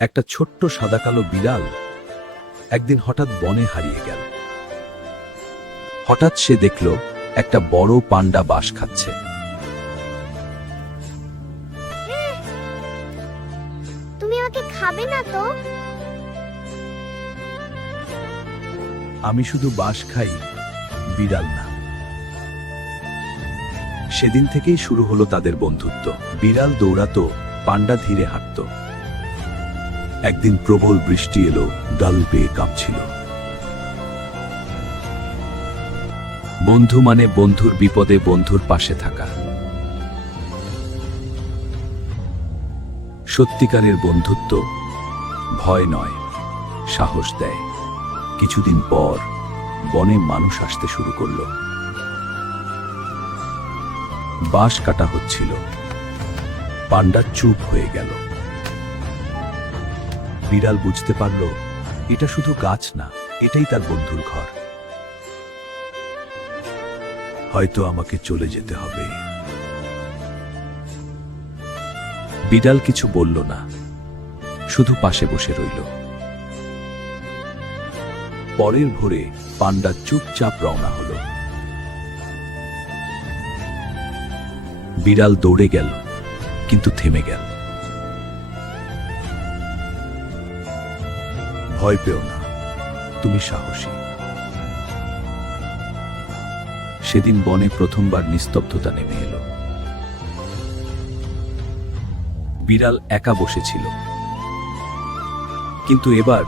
একটা ছোট্ট সাদাকালো বিড়াল একদিন হঠাৎ বনে হারিয়ে গেল। হঠাৎ সে দেখল একটা বড় পান্ডা বাঁশ খাচ্ছে। তুমি আমাকে খাবে না তো? আমি শুধু বাঁশ খাই, বিড়াল না। সেদিন থেকেই শুরু হলো তাদের বন্ধুত্ব। বিড়াল দৌড়াতো, পান্ডা ধীরে হাঁটত। একদিন প্রবল বৃষ্টি এলো, ডাল বেয়ে কাঁপছিল। বন্ধু মানে বন্ধুর বিপদে বন্ধুর পাশে থাকা। সত্যিকারের বন্ধুত্ব ভয় নয়, সাহস দেয়। কিছুদিন পর বনে মানুষ আসতে শুরু করলো। বাঁশ কাটা হচ্ছিল। পান্ডা চুপ হয়ে গেল। বিড়াল বুঝতে পারল এটা শুধু গাছ না, এটাই তার বন্ধুর ঘর। হয়তো আমাকে চলে যেতে হবে। বিড়াল কিছু বলল না, শুধু পাশে বসে রইল। পরের ভোরে পান্ডা চুপচাপ রওনা হলো। বিড়াল দৌড়ে গেল, কিন্তু থেমে গেল। ভয় পেও না, তুমি সাহসী। সেদিন বনে প্রথমবার নিস্তব্ধতা নেমে এলো। বিড়াল একা বসেছিল, কিন্তু এবার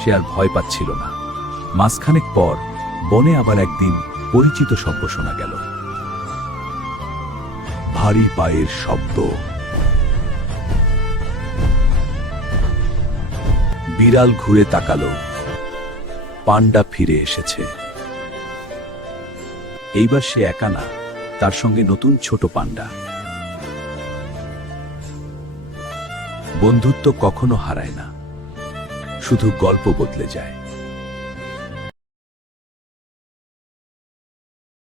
সে আর ভয় পাচ্ছিল না। মাসখানেক পর বনে আবার একদিন পরিচিত শব্দ শোনা গেল। ভারী পায়ের শব্দ। বিড়াল ঘুরে তাকালো, পান্ডা ফিরে এসেছে। এইবার সে একা না, তার সঙ্গে নতুন ছোট পান্ডা। বন্ধুত্ব কখনো হারায় না, শুধু গল্প বদলে যায়।